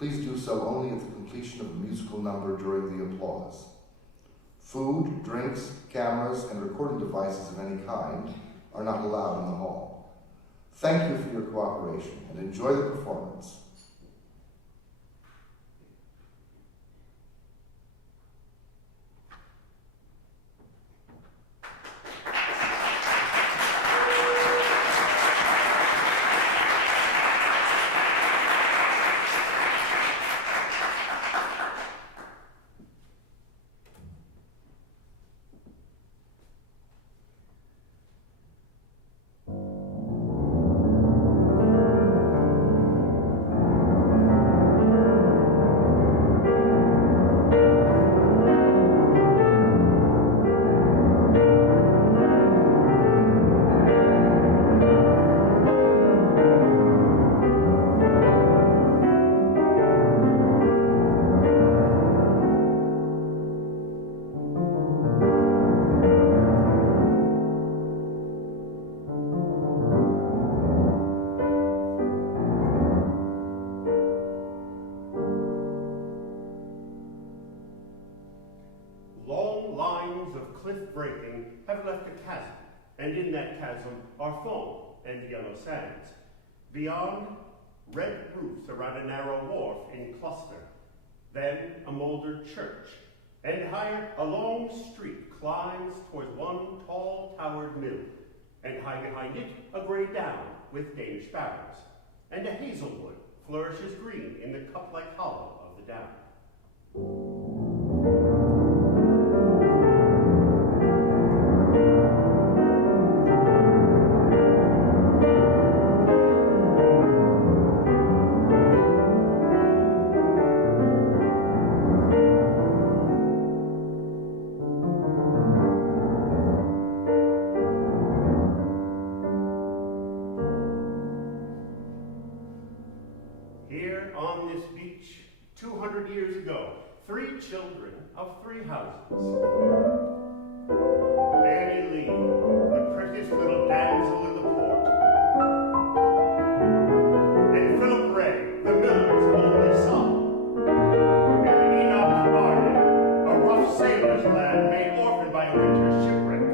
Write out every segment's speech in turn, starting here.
Please do so only at the completion of the musical number during the applause. Food, drinks, cameras, and recording devices of any kind are not allowed in the hall. Thank you for your cooperation and enjoy the performance. Sands. Beyond, red roofs around a narrow wharf in cluster. Then a mouldered church. And higher, a long street climbs towards one tall towered mill. And high behind it, a grey down with Danish barrows. And a hazelwood flourishes green in the cup-like hollow of the down. Children of three houses. Annie Lee, the prettiest little damsel in the port. And Philip Ray, the miller's only son. And Enoch Arden, a rough sailor's lad made orphan by a winter's shipwreck,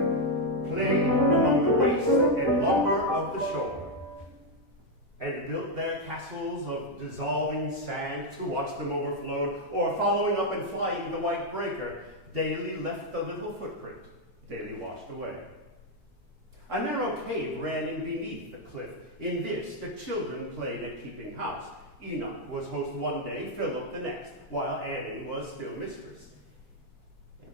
played among the waste and lumber of the shore. And built their castles of dissolving sand to watch them overflow, or following up and flying the white breaker, daily left the little footprint, daily washed away. A narrow cave ran in beneath the cliff. In this, the children played at keeping house. Enoch was host one day, Philip the next, while Annie was still mistress.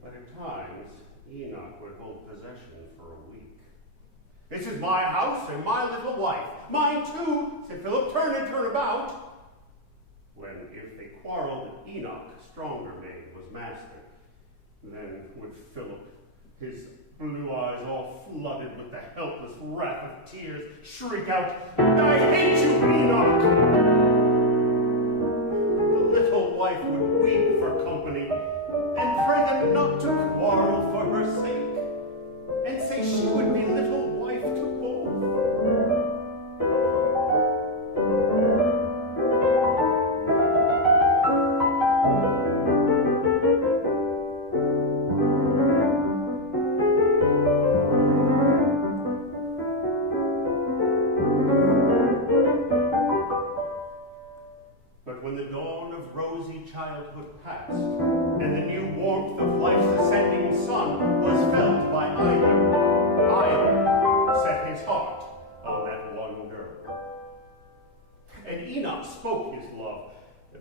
But at times, Enoch would hold possession for a week. "This is my house and my little wife. Mine too," said Philip. "Turn and turn about." When, if they quarreled, Enoch, stronger made, was master. Then would Philip, his blue eyes all flooded with the helpless wrath of tears, shriek out, "I hate you, Enoch!" The little wife would weep for company and pray them not to quarrel for her sake, and say she would be little wife to both. But when the dawn of rosy childhood passed, and the new warmth of life's ascending sun was felt by either set his heart on that one girl. And Enoch spoke his love,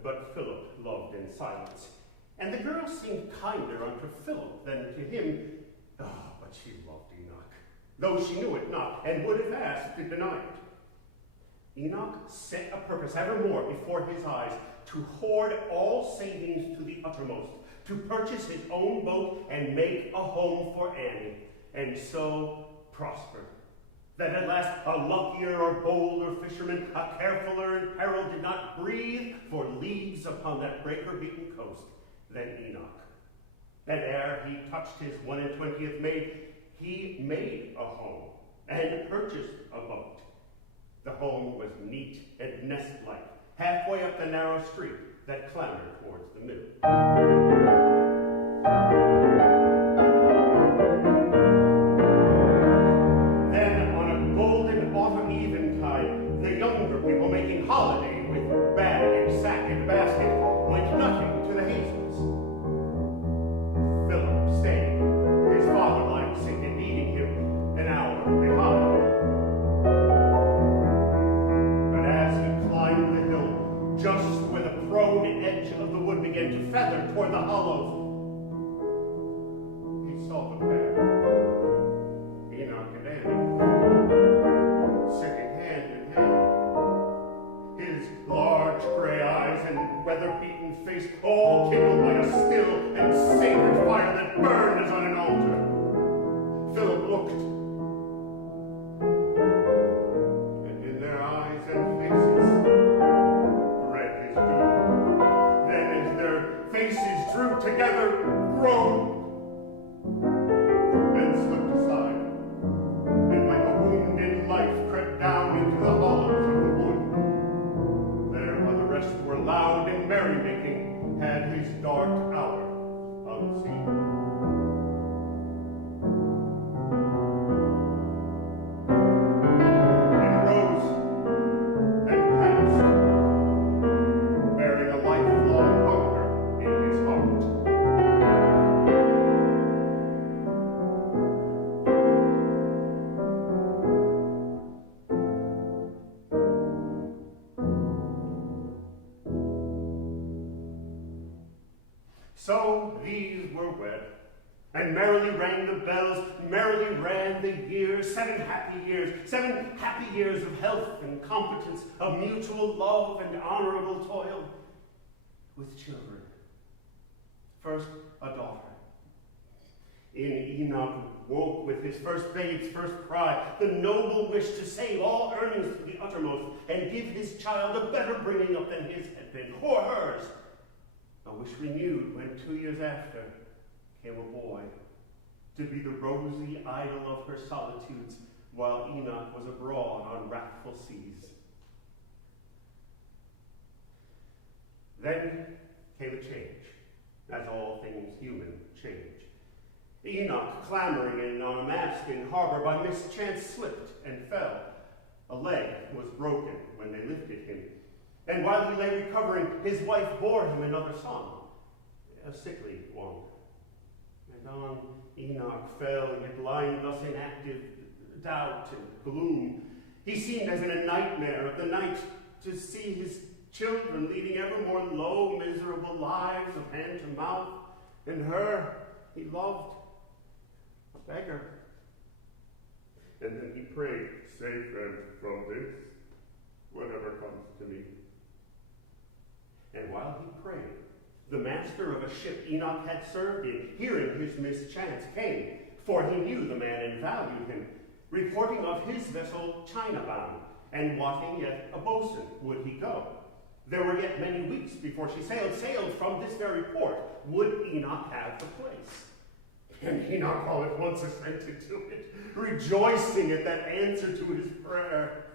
but Philip loved in silence. And the girl seemed kinder unto Philip than to him. Oh, but she loved Enoch, though she knew it not, and would have asked to deny it. Enoch set a purpose evermore before his eyes, to hoard all savings to the uttermost, to purchase his own boat and make a home for Annie, and so prospered. That at last a luckier or bolder fisherman, a carefuller in peril, did not breathe for leagues upon that breaker-beaten coast than Enoch. And ere he touched his 21st maid, he made a home and purchased a boat. The home was neat and nest-like, halfway up the narrow street, that clambered towards the middle. Then, on a golden autumn eventide, the younger people making holiday with bag and sack and basket went nutting to the hazels. Philip stayed, his father lying sick and needing him an hour behind. But as he climbed the hill, just when the prone edge of the wood began to feather toward the hollows, he saw the pair, Enoch and Annie, sitting hand in hand. His large gray eyes and weather-beaten face all kindled by a still and sacred fire that burned as on an altar. Philip looked, and in their eyes and faces read his doom. Then as their faces drew together, groaned, and slipped aside, and like a wounded life crept down into the hollows of the wood. There while the rest were loud and merrymaking, had his dark hour unseen. And rose and passed, bearing a lifelong hunger in his heart. So these were wed, and merrily rang the bells, merrily ran the years, 7 happy years, 7 happy years of health and competence, of mutual love and honorable toil, with children. First, a daughter. In Enoch woke with his first babe's first cry, the noble wish to save all earnings to the uttermost, and give his child a better bringing up than his had been, or hers. A wish renewed when 2 years after came a boy, to be the rosy idol of her solitudes, while Enoch was abroad on wrathful seas. Then came a change, as all things human change. Enoch, clambering in on a mast in harbor, by mischance slipped and fell. A leg was broken when they lifted him. And while he lay recovering, his wife bore him another son, a sickly one. And on Enoch fell, yet lying thus in active doubt and gloom, he seemed as in a nightmare of the night to see his children leading ever more low, miserable lives of hand to mouth, and her he loved, a beggar. And then he prayed, "Save them from this, whatever comes to me." And while he prayed, the master of a ship Enoch had served in, hearing his mischance, came, for he knew the man and valued him, reporting of his vessel China-bound, and wotting yet a boatswain would he go. There were yet many weeks before she sailed from this very port, would Enoch have the place. And Enoch all at once assented to it, rejoicing at that answer to his prayer.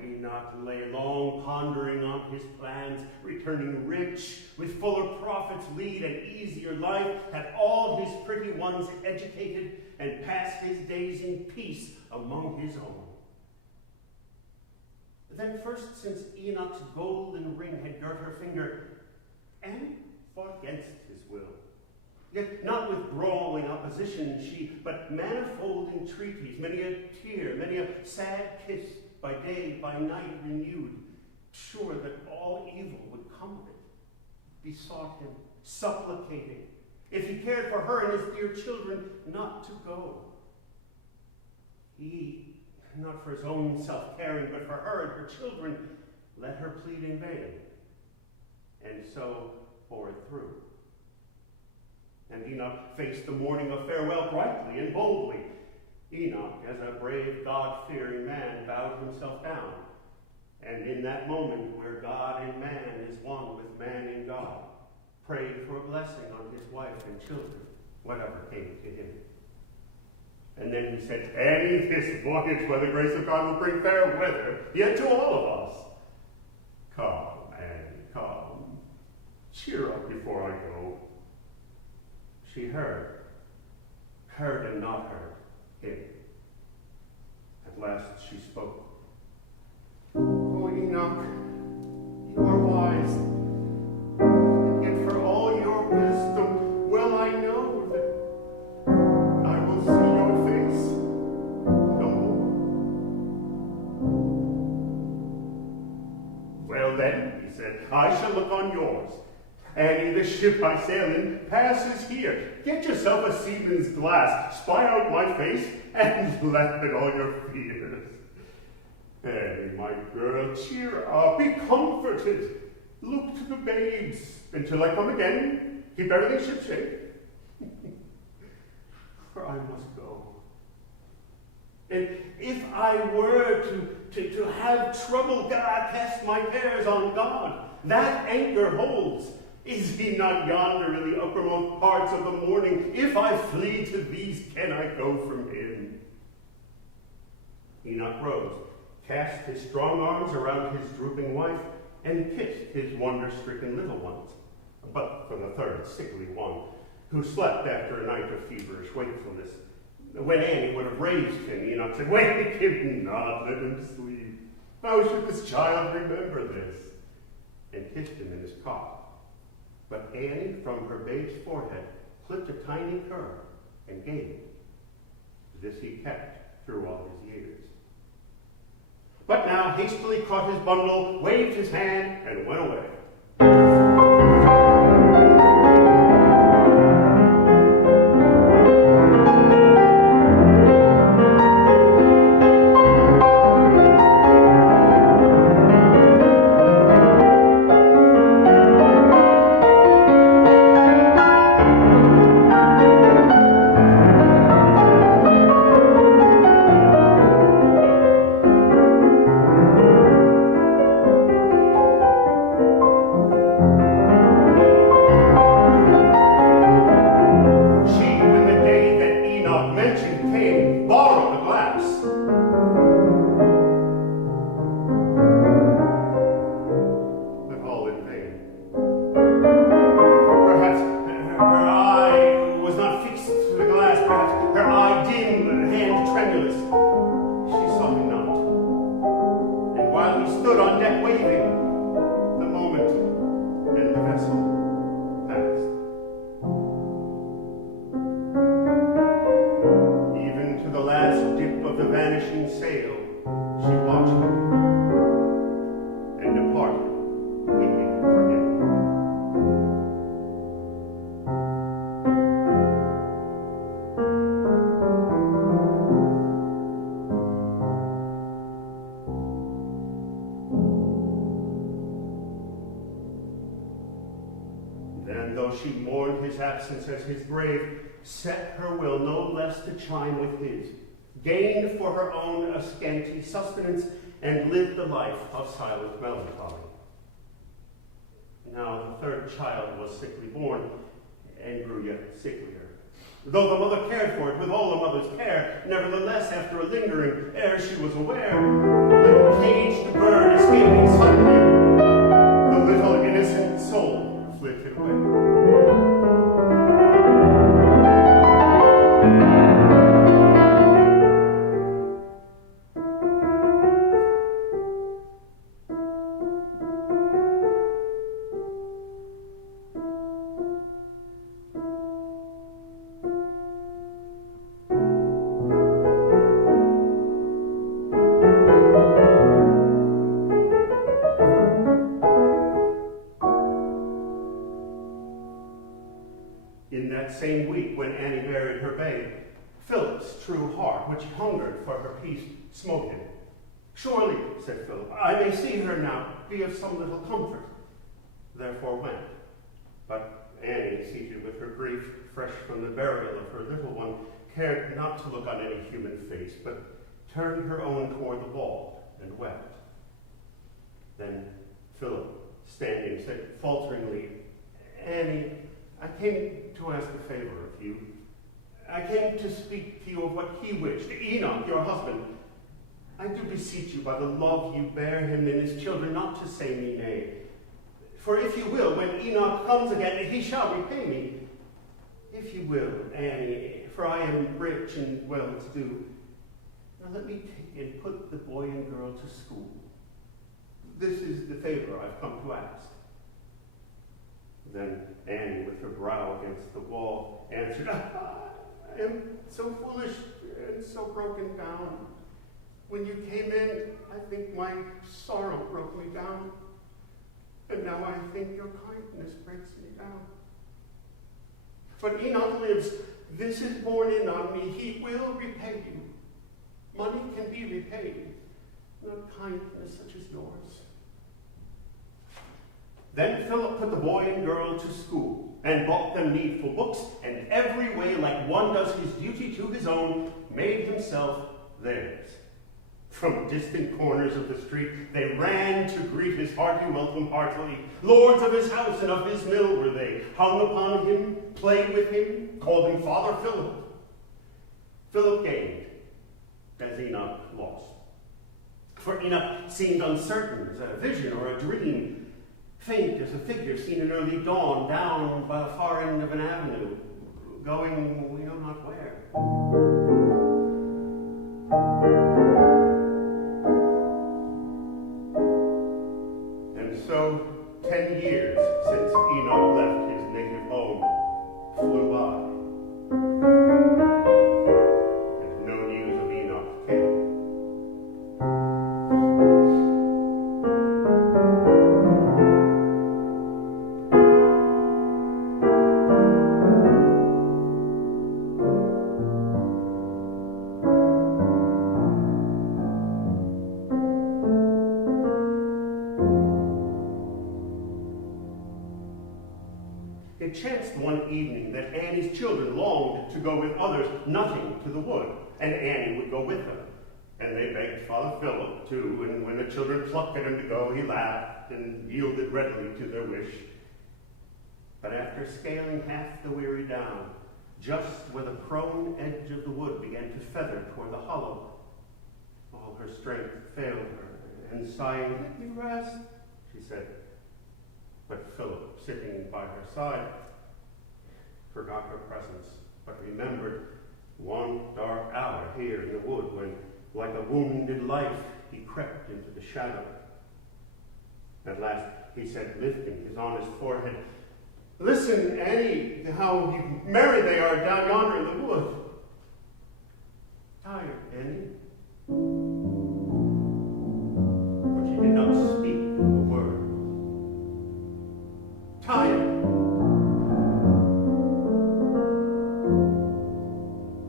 Enoch lay long pondering on his plans, returning rich, with fuller profits lead an easier life, had all his pretty ones educated, and passed his days in peace among his own. Then first, since Enoch's golden ring had girt her finger, Annie fought against his will. Yet not with brawling opposition she, but manifold entreaties, many a tear, many a sad kiss, by day, by night renewed, sure that all evil would come of it, besought him, supplicating, if he cared for her and his dear children, not to go. He, not for his own self-caring, but for her and her children, let her plead in vain, and so bore it through. And Enoch faced the morning of farewell brightly and boldly. Enoch, as a brave, God-fearing man, bowed himself down, and in that moment where God and man is one with man and God, prayed for a blessing on his wife and children, whatever came to him. And then he said, "Annie, this voyage, by the grace of God, will bring fair weather, yet to all of us. Come, Annie, come. heard and not heard him. At last she spoke. Oh, Enoch, you are wise, and for all your wisdom, well I know that I will see your face no more. Well then, he said, I shall look on yours. Annie, the ship I sail in passes here. Get yourself a seaman's glass, spy out my face, and laugh at all your fears. Annie, my girl, cheer up, be comforted. Look to the babes. Until I come again, keep everything shipshape. For I must go. And if I were to have trouble, God, cast my cares on God. That anchor holds. Is he not yonder in the uppermost parts of the morning? If I flee to these, can I go from him? Enoch rose, cast his strong arms around his drooping wife, and kissed his wonder-stricken little ones, but for the third sickly one, who slept after a night of feverish wakefulness. When Annie would have raised him, Enoch said, "Wake him not, let him sleep. How should this child remember this?" And kissed him in his cot. But Annie, from her babe's forehead, clipped a tiny curl and gave it. This he kept through all his years. But now hastily caught his bundle, waved his hand, and went away. She mourned his absence as his grave, set her will no less to chime with his, gained for her own a scanty sustenance, and lived a life of silent melancholy. Now the third child was sickly born, and grew yet sicklier. Though the mother cared for it with all a mother's care, nevertheless, after a lingering, ere she was aware, the caged bird escaping suddenly, the little innocent soul flitted away. Same week when Annie buried her babe, Philip's true heart, which hungered for her peace, smote him. "Surely," said Philip, "I may see her now, be of some little comfort." Therefore went. But Annie, seated with her grief, fresh from the burial of her little one, cared not to look on any human face, but turned her own toward the wall and wept. Then Philip, standing, said falteringly, "Annie, I came to ask a favor of you. I came to speak to you of what he wished, Enoch, your husband. I do beseech you by the love you bear him and his children not to say me nay. For if you will, when Enoch comes again, he shall repay me. If you will, Annie, for I am rich and well-to-do. Now let me take and put the boy and girl to school. This is the favor I've come to ask." Then Annie, with her brow against the wall, answered, "I am so foolish and so broken down. When you came in, I think my sorrow broke me down. And now I think your kindness breaks me down. But Enoch lives. This is borne in on me. He will repay you. Money can be repaid, not kindness such as yours." Then Philip put the boy and girl to school, and bought them needful books, and every way, like one does his duty to his own, made himself theirs. From distant corners of the street, they ran to greet his hearty welcome heartily. Lords of his house and of his mill were they, hung upon him, played with him, called him Father Philip. Philip gained, as Enoch lost. For Enoch seemed uncertain as a vision or a dream, faint as a figure seen in early dawn down by the far end of an avenue, going we know not where. And so 10 years since Enoch left his native home flew by, and no news of Enoch came. It chanced one evening that Annie's children longed to go with others nutting to the wood, and Annie would go with them. And they begged Father Philip too, and when the children plucked at him to go, he laughed and yielded readily to their wish. But after scaling half the weary down, just where the prone edge of the wood began to feather toward the hollow, all her strength failed her, and sighing, "Let me rest," she said. But Philip, sitting by her side, forgot her presence, but remembered one dark hour here in the wood when, like a wounded life, he crept into the shadow. At last he said, lifting his honest forehead, "Listen, Annie, how merry they are down yonder in the wood." "Tired, Annie?" But she did not speak a word. "Tired."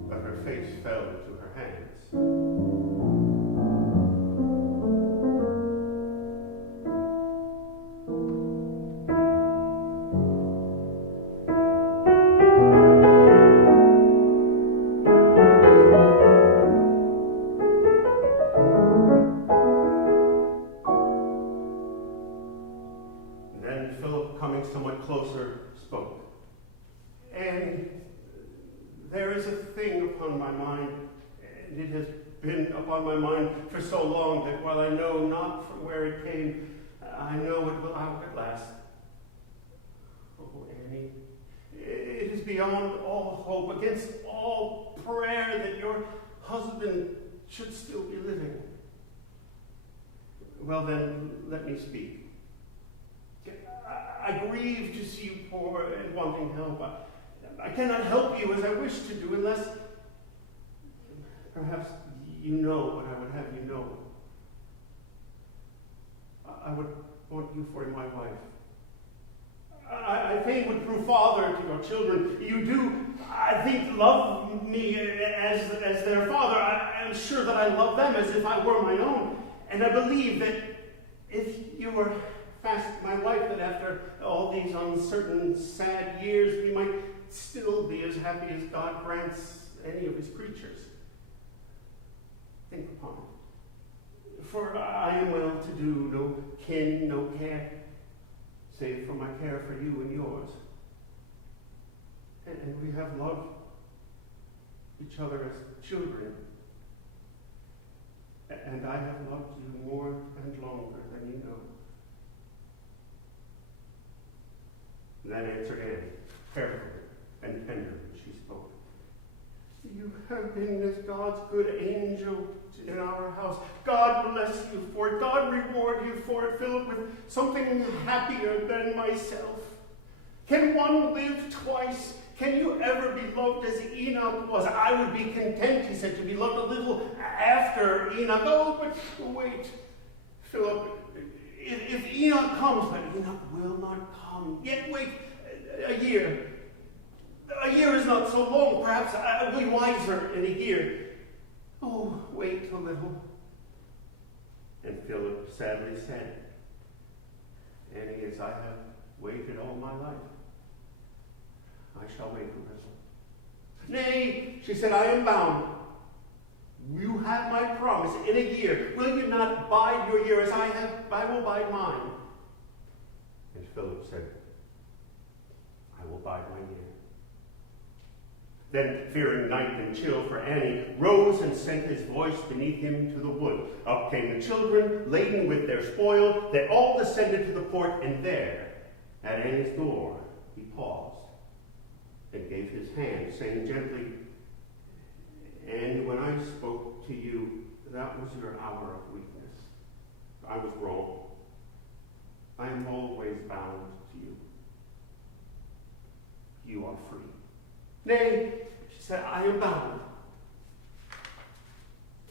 But her face fell to her hands. Then Philip, coming somewhat closer, spoke. "Annie, there is a thing upon my mind, and it has been upon my mind for so long that while I know not from where it came, I know it will out at last. Oh, Annie, it is beyond all hope, against all prayer, that your husband should still be living." "Well then, let me speak. I grieve to see you poor and wanting help. I cannot help you as I wish to do, unless perhaps you know what I would have you know. I would want you for my wife. I fain would prove father to your children. You do, I think, love me as their father. I am sure that I love them as if I were my own. And I believe that if you were fast my wife, that after all these uncertain, sad years, we might still be as happy as God grants any of his creatures. Think upon it. For I am well to do, no kin, no care, save for my care for you and yours. And we have loved each other as children. And I have loved you more and longer than you know." Then answered Annie, carefully and tenderly she spoke. have been as God's good angel in our house. God bless you for it. God reward you for it, Philip, with something happier than myself. Can one live twice? Can you ever be loved as Enoch was? I would be content, he said, to be loved a little after Enoch. Oh, but wait, Philip, if Enoch comes, but Enoch will not come. Yet wait a year. A year is not so long. Perhaps I'll be wiser in a year. Oh, wait a little. And Philip sadly said, Annie, as I have waited all my life, I shall wait a little. Nay, she said, I am bound. You have my promise in a year. Will you not bide your year as I will bide mine? And Philip said, I will bide my year. Then, fearing night and chill for Annie, rose and sent his voice beneath him to the wood. Up came the children, laden with their spoil. They all descended to the port, and there, at Annie's door, he paused and gave his hand, saying gently, And when I spoke to you, that was your hour of weakness. I was wrong. I am always bound to you. You are free. Nay, she said, I am bound.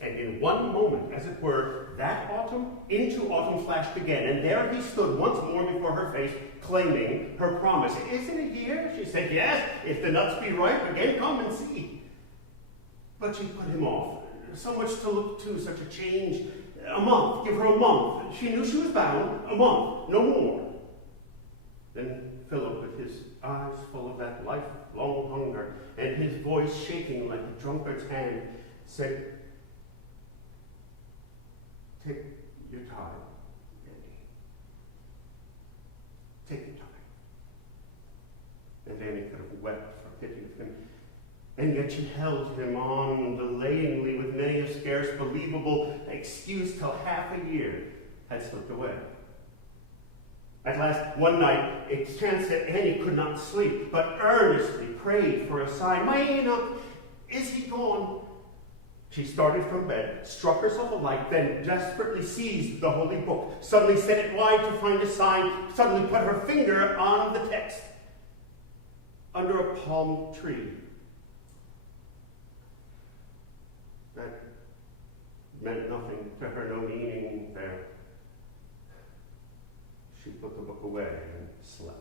And in one moment, as it were, that autumn into autumn flashed again, and there he stood once more before her face, claiming her promise. Is it a year? She said, yes, if the nuts be ripe, again come and see. But she put him off. So much to look to, such a change. A month, give her a month. She knew she was bound. A month, no more. Then Philip, with his eyes full of that lifelong hunger, and his voice shaking like a drunkard's hand, said, Take your time, Annie. Take your time. And Annie could have wept for pity of him. And yet she held him on delayingly with many a scarce believable excuse till half a year had slipped away. At last, one night, it chanced that Annie could not sleep, but earnestly prayed for a sign. My Enoch, is he gone? She started from bed, struck herself a light, then desperately seized the holy book, suddenly set it wide to find a sign, suddenly put her finger on the text. Under a palm tree. That meant nothing to her, no meaning there. She put the book away and slept.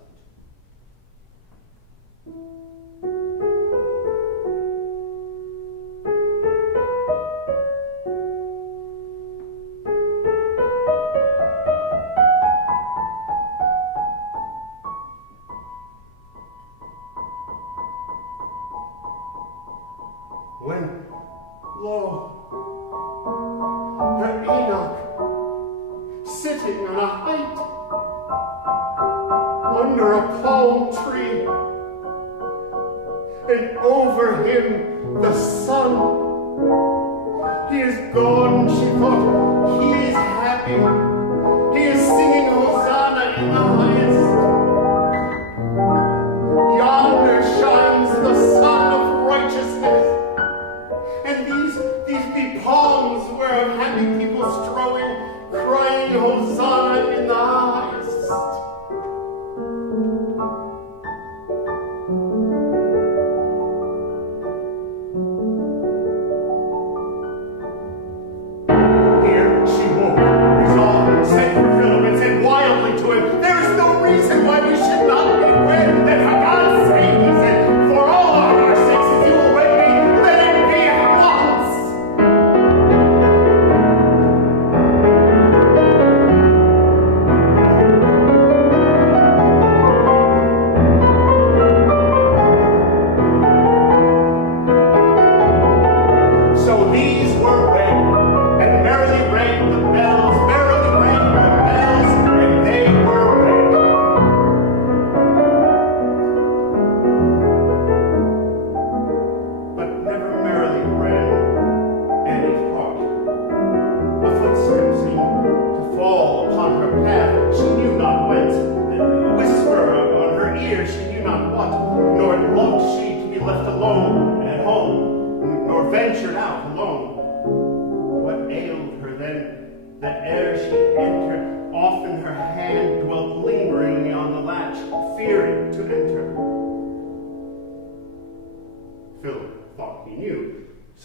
When, lo, her Enoch, sitting on a height, under a palm tree, and over him the sun. He is gone, she thought. He is happy. He is singing Hosanna in the highest. Yonder shines the sun of righteousness. And these be palms whereof happy people strowing, crying Hosanna in the highest. Here she woke, resolved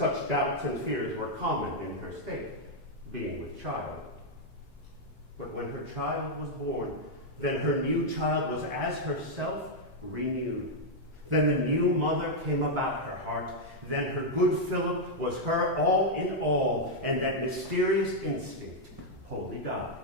Such doubts and fears were common in her state, being with child. But when her child was born, then her new child was as herself renewed. Then the new mother came about her heart. Then her good Philip was her all in all, and that mysterious instinct wholly died.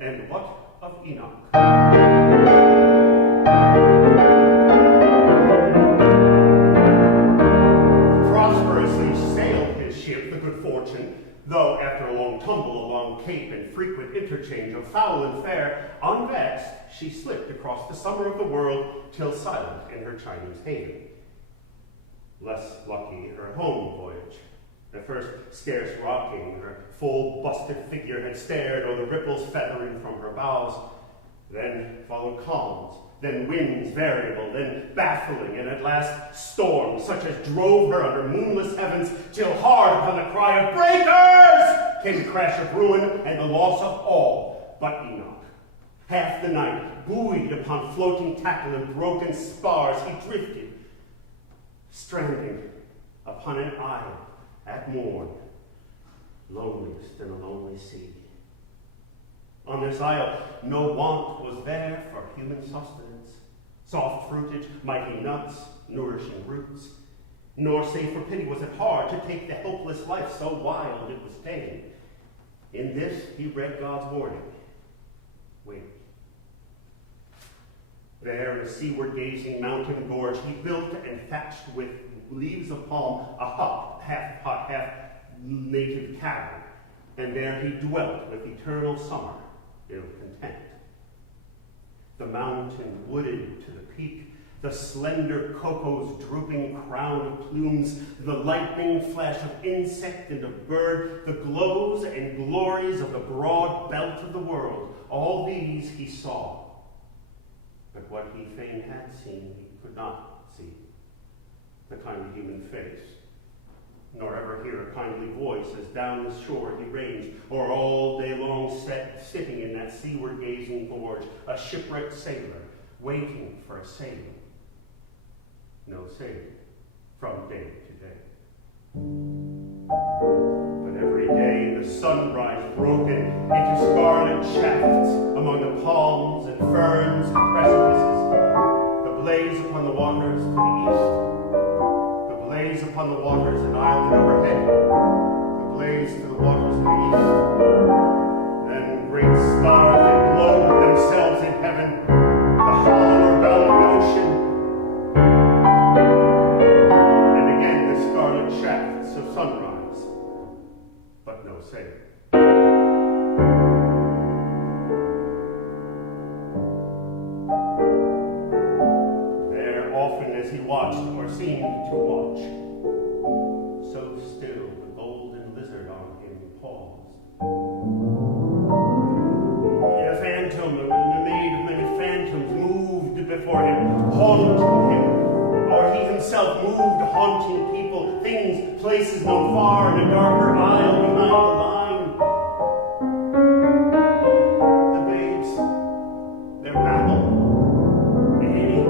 And what of Enoch? Prosperously sailed his ship, the Good Fortune, though after a long tumble along Cape and frequent interchange of foul and fair, unvexed, she slipped across the summer of the world till silent in her Chinese haven. Less lucky her home voyage. At first, scarce rocking, her full busted figure had stared o'er the ripples feathering from her bows. Then followed calms, then winds variable, then baffling, and at last storms, such as drove her under moonless heavens, till hard upon the cry of breakers came the crash of ruin and the loss of all but Enoch. Half the night, buoyed upon floating tackle and broken spars, he drifted, stranding upon an isle at morn, loneliest in a lonely sea. On this isle, no want was there for human sustenance, soft fruitage, mighty nuts, nourishing roots, nor save for pity was it hard to take the helpless life so wild it was ta'en. In this he read God's warning. Wait. There in a seaward gazing mountain gorge, he built and thatched with leaves of palm a hut, half hut, half native cabin, and there he dwelt with eternal summer, ill content. The mountain wooded to the peak, the slender cocoa's drooping crown of plumes, the lightning flash of insect and of bird, the glows and glories of the broad belt of the world, all these he saw. But what he fain had seen, he could not see. The kindly human face, nor ever hear a kindly voice as down the shore he ranged, or all day long sitting in that seaward gazing gorge, a shipwrecked sailor, waiting for a sailing. No sailing from day to day. But every day the sunrise broken into scarlet shafts among the palms and ferns and precipices, the blaze upon the waters to the east, the blaze upon the waters an island overhead, the blaze to the waters to the east, then great stars that glowed themselves in heaven, the hollow or bellowing ocean, and again the scarlet shafts of sunrise, but no sail. There often as he watched, or seemed to watch, so still the golden lizard on him paused. A phantom, a maid of many phantoms, moved before him, haunting him, or he himself moved, haunting people, things, places known far in a darker aisle behind the line. The babes, their babble, Annie,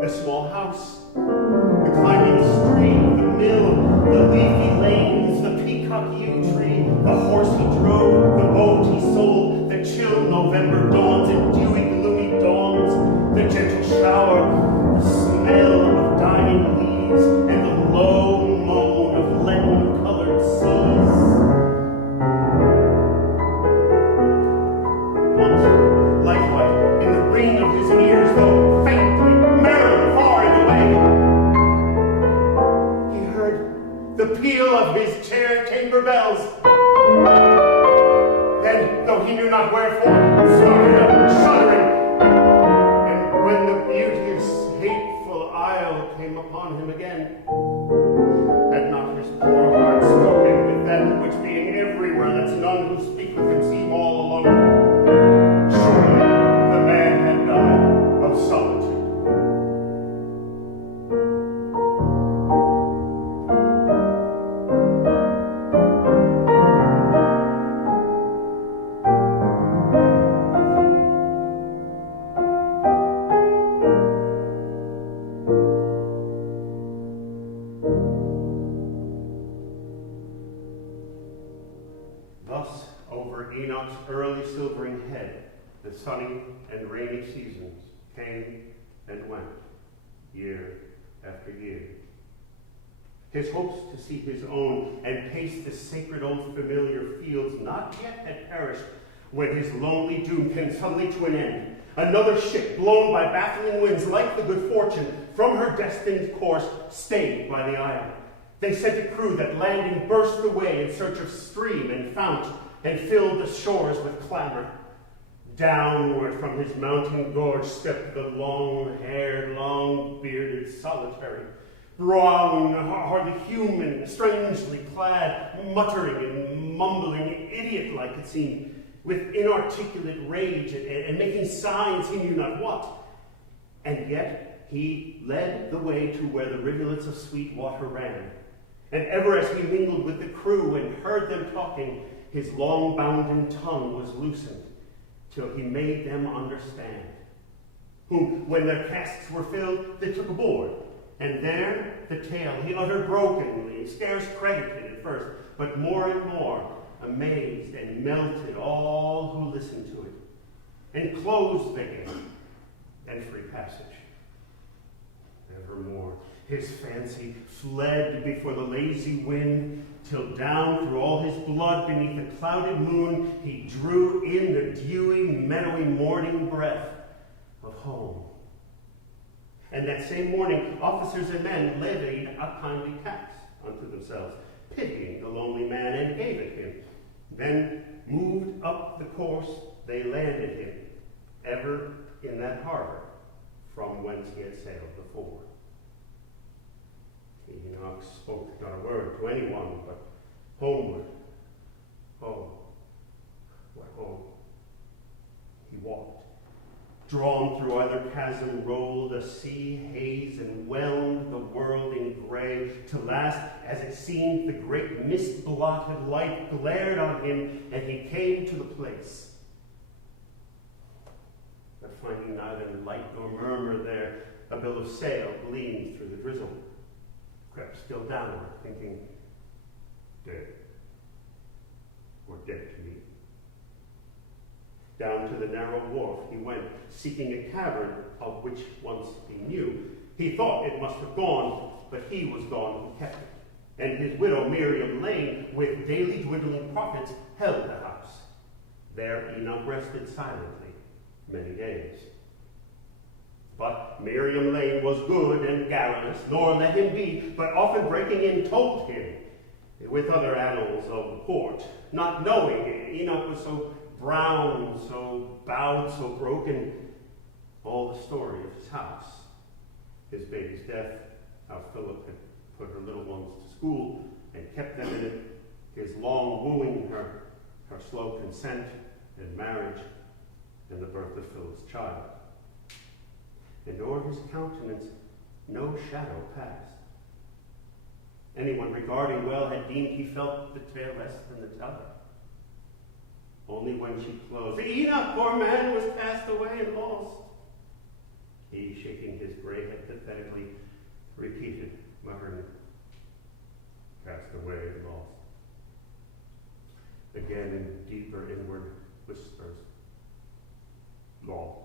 the small house, the climbing stream, the mill, the leafy lanes, the peacock yew tree, the horse he drove, the boat he sold, the chill November dawns and dewy gloomy dawns, the gentle shower, the smell of dying leaves, and the low moan of leaden-colored seas. Once, likewise, in the ring of his peal of his chamber bells. Then, though he knew not wherefore, started up, shuddering. And when the beauteous, hateful isle came upon him again, had not his poor heart spoken with that which being everywhere lets none who speak with him seem all alone? Surely the man had died of solitude. Thus, over Enoch's early silvering head, the sunny and rainy seasons came and went, year after year. His hopes to see his own and pace the sacred old familiar fields not yet had perished when his lonely doom came suddenly to an end. Another ship, blown by baffling winds like the good fortune, from her destined course stayed by the isle. They sent a crew that landing burst the way in search of stream and fount, and filled the shores with clamor. Downward from his mountain gorge stepped the long-haired, long-bearded solitary, brown, hardly human, strangely clad, muttering and mumbling, idiot-like it seemed, with inarticulate rage and making signs he knew not what. And yet he led the way to where the rivulets of sweet water ran. And ever as he mingled with the crew and heard them talking, his long-bounden tongue was loosened, till he made them understand. Whom, when their casks were filled, they took aboard. And there the tale he uttered brokenly, scarce credited at first, but more and more amazed and melted all who listened to it. And closed the gate, and free passage. Evermore his fancy fled before the lazy wind, till down through all his blood beneath a clouded moon he drew in the dewy, meadowy morning breath of home. And that same morning officers and men levied a kindly tax unto themselves, pitying the lonely man, and gave it him. Then moved up the course, they landed him, ever in that harbor from whence he had sailed before. Enoch spoke not a word to anyone, but homeward, home, where home. He walked, drawn through either chasm rolled a sea haze and whelmed the world in gray, till last, as it seemed, the great mist-blotted light glared on him, and he came to the place. But finding neither light nor murmur there, a bill of sail gleamed through the drizzle. Crept still downward, thinking, dead, or dead to me. Down to the narrow wharf he went, seeking a cavern of which once he knew. He thought it must have gone, but he was gone who kept it. And his widow, Miriam Lane, with daily dwindling profits, held the house. There Enoch rested silently many days. But Miriam Lane was good and garrulous, nor let him be, but often breaking in told him, with other annals of port, not knowing Enoch was so brown, so bowed, so broken, all the story of his house, his baby's death, how Philip had put her little ones to school and kept them in it, his long wooing her, her slow consent and marriage, and the birth of Philip's child. And o'er his countenance no shadow passed. Anyone regarding well had deemed he felt the tale less than the teller. Only when she closed, Enoch, poor man, was cast away and lost. He, shaking his gray head pathetically, repeated, muttering, cast away and lost. Again in deeper inward whispers, lost.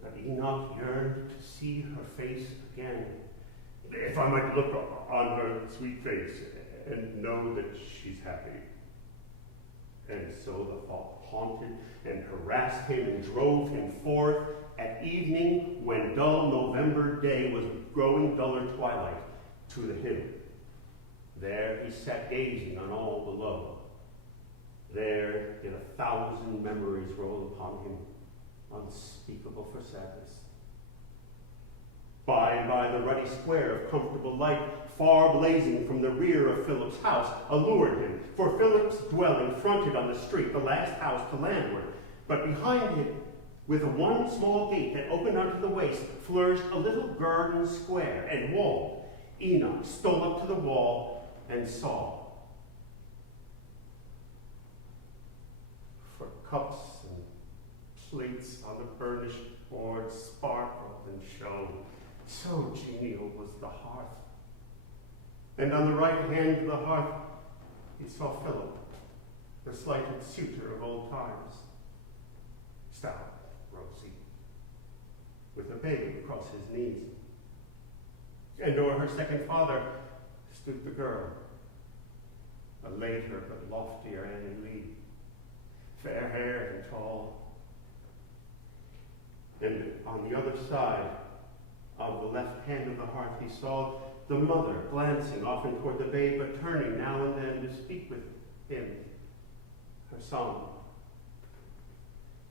But Enoch yearned to see her face again, if I might look on her sweet face and know that she's happy. And so the thought haunted and harassed him and drove him forth at evening, when dull November day was growing duller twilight. to the hill. There he sat gazing on all below. There did 1,000 memories roll upon him, unspeakable for sadness. By and by the ruddy square of comfortable light, far blazing from the rear of Philip's house, allured him, for Philip's dwelling fronted on the street, the last house to landward. But behind him, with one small gate that opened onto the waste, flourished a little garden square and walled. Enoch stole up to the wall and saw. For cups and plates on the burnished board sparkled and shone. So genial was the hearth. And on the right hand of the hearth, he saw Philip, the slighted suitor of old times, stout, rosy, with a baby across his knees. And o'er her second father stood the girl, a later but loftier Annie Lee, fair-haired and tall. And on the other side of the left hand of the hearth, he saw the mother glancing often toward the babe, but turning now and then to speak with him, her son,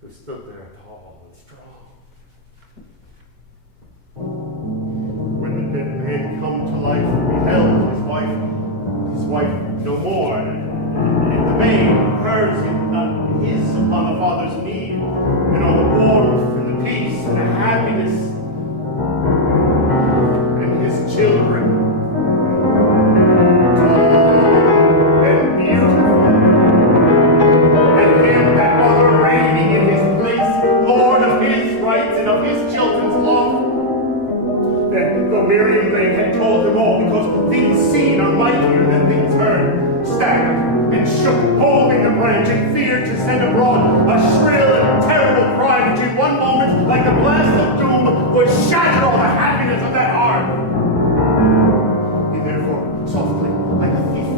who stood there tall and strong. When the dead man come to life, beheld his wife no more, and the babe, hers, his upon the father's knee, and all the warmth and the peace and the happiness, and his children, tall and beautiful, and him that father reigning in his place, Lord of his rights and of his children's love. Then though Miriam they had told him all, because things seen are mightier than things heard, staggered and shook, holding the branch, and feared to send abroad a shrill and terrible cry, which in one moment, like the blast of doom, would shatter all the happiness of that heart. He therefore, softly, like a thief,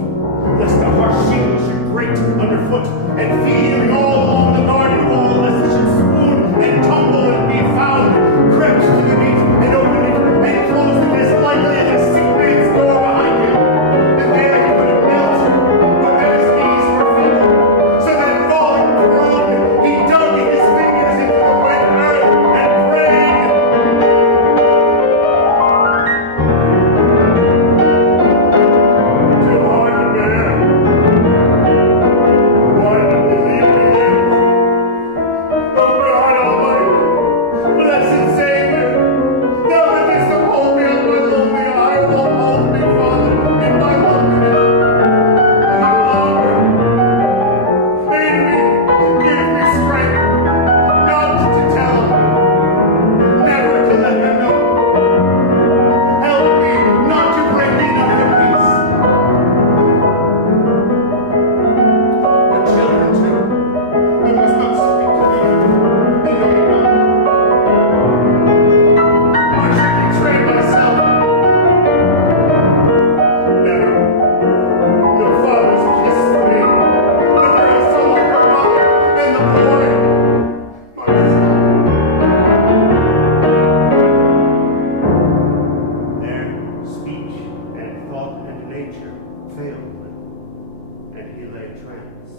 lest the harsh shingles should break underfoot, and feeling all along the garden wall, lest it should swoon and tumble and be found, crept to the gate and opened it, and closed it as lightly as a sick man's door behind him. And there he would have knelt, but that his knees were feeble, so that falling prone, he dug his fingers into the wet earth and prayed. Too hard to bear, hard to believe in him. Oh God Almighty, blessed Savior, thou that didst uphold me on my lonely isle, wilt hold me, Father, in my loneliness a little longer. Aid me, give me strength, not to tell him, never to let him know. Help me not to break in under the peace. The children too, I must not speak to them, they know me not. I should betray myself. Never. The fathers kissed me. The girl so like her mother, and the boy, my son. There, speech and thought and nature failed him, and he lay tranced.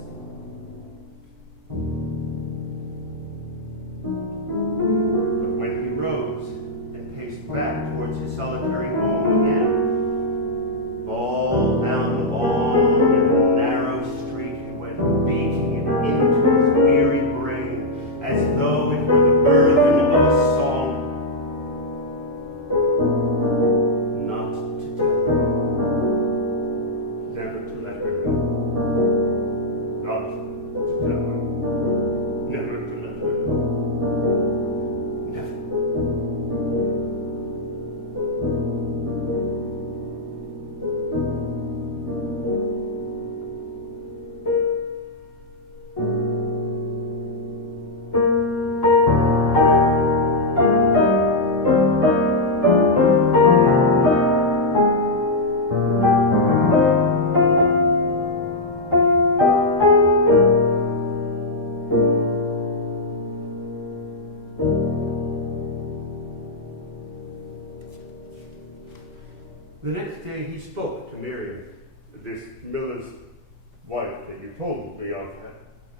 But when he rose and paced back towards his solitary home again, all down the long and narrow street he went, beating it into his weary brain as though it were the burthen of a song. Not to tell. Never day he spoke to Miriam. This miller's wife that you told me of,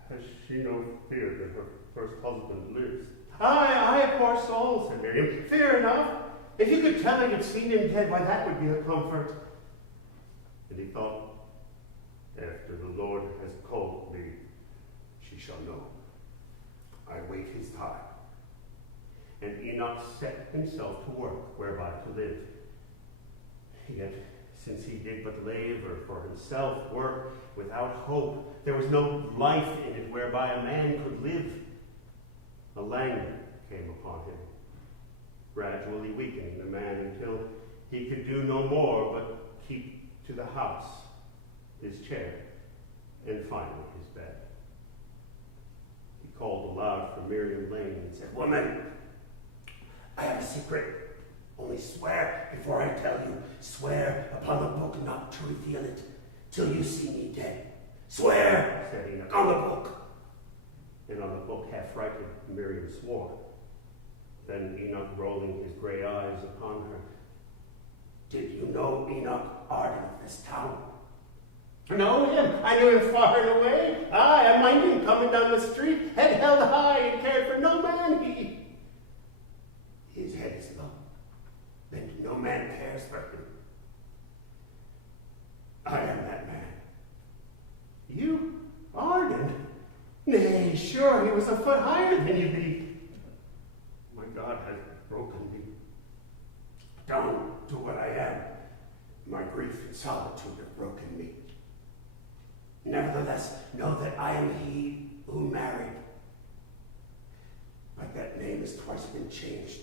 has she no fear that her first husband lives? Aye, of course, so, said Miriam. Fair enough. If you could tell her you'd seen him dead, why, that would be a comfort. And he thought, after the Lord has called me, she shall know. I wait his time. And Enoch set himself to work whereby to live. Yet, since he did but labor for himself, work without hope, there was no life in it whereby a man could live. A languor came upon him, gradually weakening the man until he could do no more but keep to the house, his chair, and finally his bed. He called aloud from Miriam Lane and said, "Woman, I have a secret. Only swear before I tell you. Swear upon the book not to reveal it till you see me dead. Swear," said Enoch, "on the book." And on the book, half frightened, Miriam swore. Then Enoch, rolling his gray eyes upon her, "Did you know Enoch, Arden of this town?" "Know him? I knew him far and away. Aye, I mind him coming down the street, head held high, and cared for no man he. His head is low, and no man cares for him. I am that man." "You, Arden? Nay, sure, he was a foot higher than you be. My God has broken me. Down to what I am. My grief and solitude have broken me. Nevertheless, know that I am he who married. But that name has twice been changed.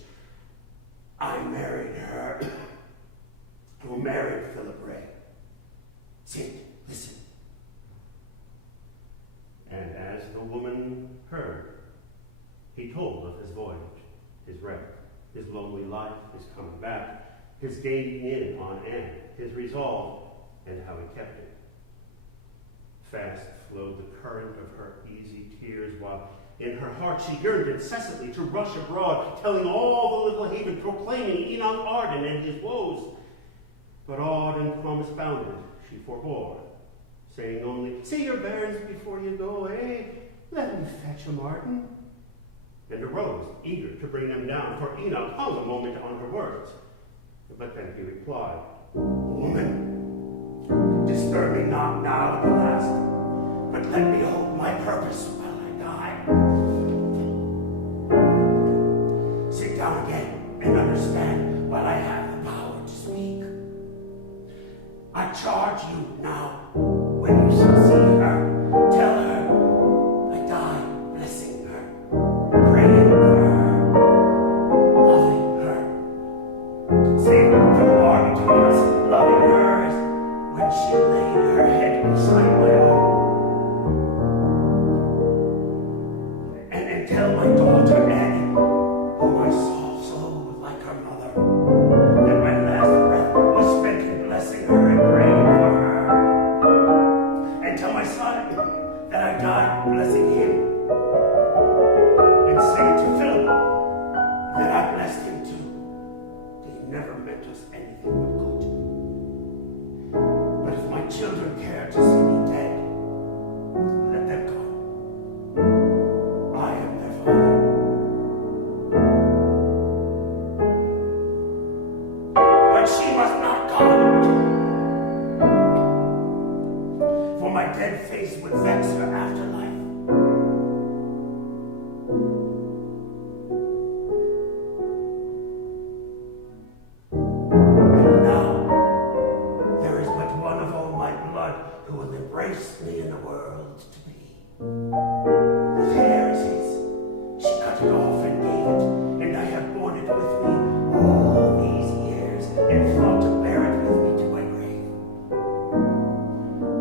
I married her who married Philip Ray. Sit, listen." And as the woman heard, he told of his voyage, his wreck, his lonely life, his coming back, his gaining in on Anne, his resolve, and how he kept it. Fast flowed the current of her easy tears, while in her heart she yearned incessantly to rush abroad, telling all the little haven, proclaiming Enoch Arden and his woes. But awed and promise bounded, she forbore, saying only, "See your bairns before you go, eh? Let me fetch 'em, Arden." And arose, eager to bring them down, for Enoch hung a moment on her words. But then he replied, "Woman, disturb me not now at the last, but let me hold my purpose while I die. Sit down again and understand while I have the power to speak. I charge you now, when you shall see her, tell her I die blessing her, praying for her, loving her. Save for the war between us, loving her as when she laid her head beside my own. And tell my daughter Annie, whom I saw so like her mother, that my last breath was spent in blessing her and praying for her. And tell my son that I died blessing him. And say to Philip that I blessed him too. That he never meant us anything but good. But if my children care to see me dead, let them come. I am their father. But she must not come, for my dead face would vex her afterlife. And now there is but one of all my blood who will embrace me in the world to be. With hair as his, she cut it off and gave it, and I have borne it with me all these years, and thought to bear it with me to my grave.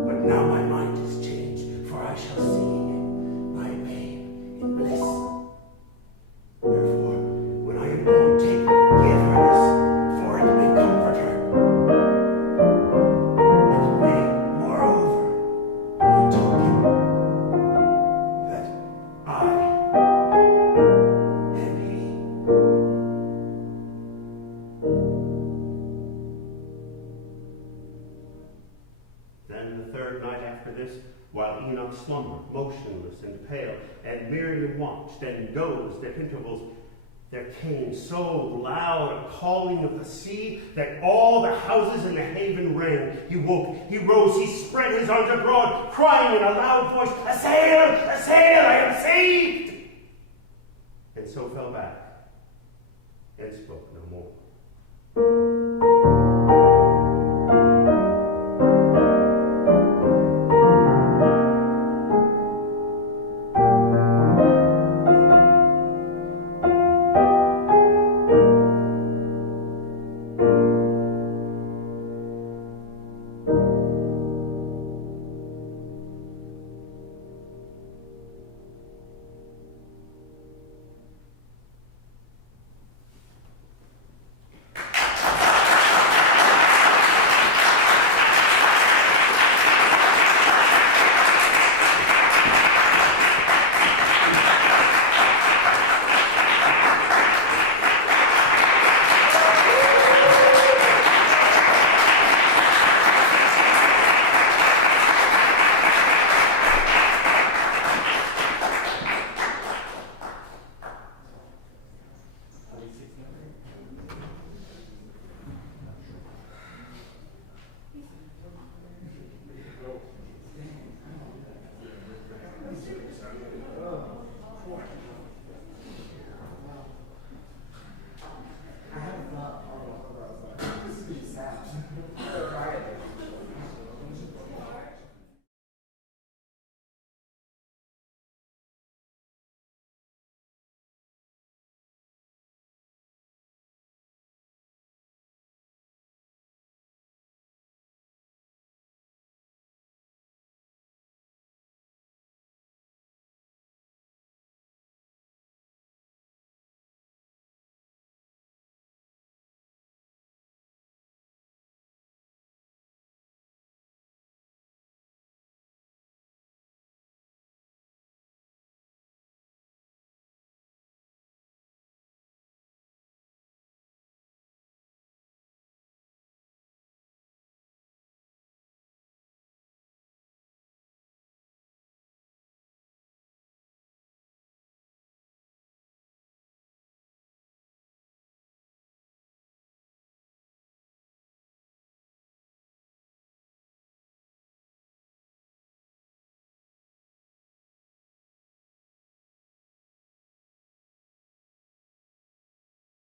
But now my mind is changed, for I shall see my babe in bliss. Therefore, when I am gone, give her this, for it may comfort her. And it may, moreover, be a token that I am he. third night after this, while Enoch slumbered, motionless and pale, and Miriam watched and dozed at intervals, there came so loud a calling of the sea that all the houses in the haven rang. He woke, he rose, he spread his arms abroad, crying in a loud voice, "A sail! A sail! I am saved!" And so fell back and spoke no more.